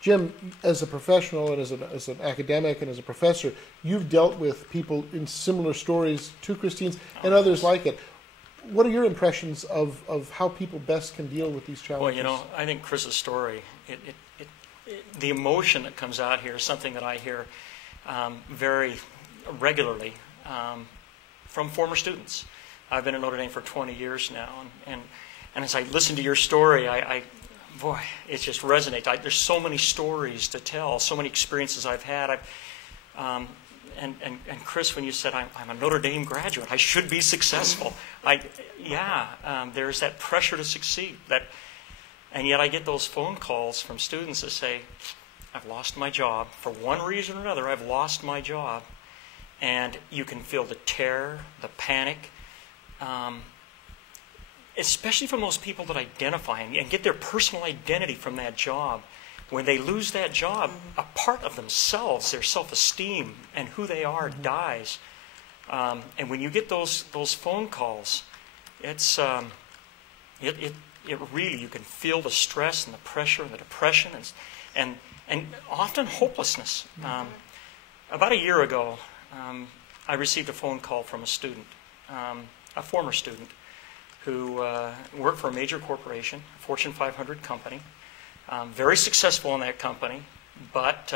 Jim, as a professional and as an academic and as a professor, you've dealt with people in similar stories to Christine's and others like it. What are your impressions of how people best can deal with these challenges? Well, you know, I think Chris's story, the emotion that comes out here is something that I hear very regularly from former students. I've been at Notre Dame for 20 years now, and as I listen to your story, boy, it just resonates. There's so many stories to tell, so many experiences I've had. And Chris, when you said I'm a Notre Dame graduate, I should be successful. There's that pressure to succeed. And yet I get those phone calls from students that say, I've lost my job. For one reason or another, I've lost my job. And you can feel the terror, the panic, especially from those people that identify and get their personal identity from that job. When they lose that job, a part of themselves, their self-esteem and who they are dies. And when you get those phone calls, it's it really, you can feel the stress and the pressure and the depression and often hopelessness. About a year ago, I received a phone call from a student, a former student, who worked for a major corporation, a Fortune 500 company, very successful in that company, but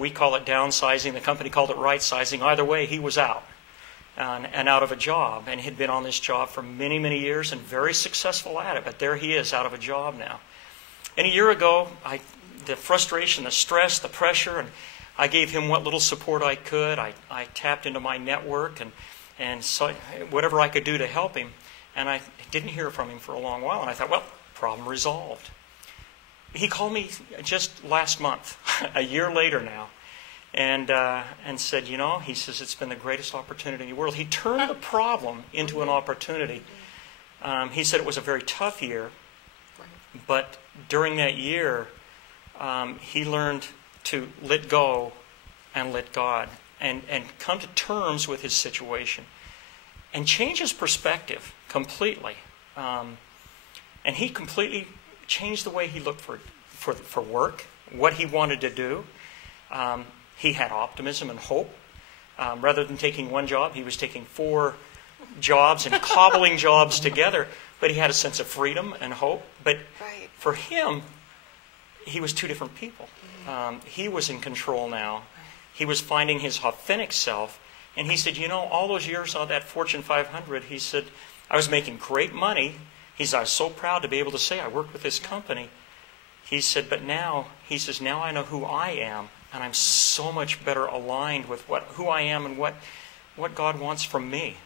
we call it downsizing. The company called it right-sizing. Either way, he was out and out of a job, and he'd been on this job for many, many years and very successful at it, but there he is out of a job now. And a year ago, the frustration, the stress, the pressure, and I gave him what little support I could. I tapped into my network and so whatever I could do to help him. And I didn't hear from him for a long while. And I thought, well, problem resolved. He called me just last month, a year later now, and said, he says, it's been the greatest opportunity in the world. He turned the problem into an opportunity. He said it was a very tough year, but during that year, he learned to let go and let God and come to terms with his situation and change his perspective completely. And he completely changed the way he looked for work, what he wanted to do. He had optimism and hope. Rather than taking one job, he was taking 4 jobs and cobbling jobs together. But he had a sense of freedom and hope. But for him, he was 2 different people. He was in control now. He was finding his authentic self. And he said, all those years on that Fortune 500, he said, I was making great money. I was so proud to be able to say I worked with this company. He said, but now, now I know who I am, and I'm so much better aligned with who I am and what God wants from me.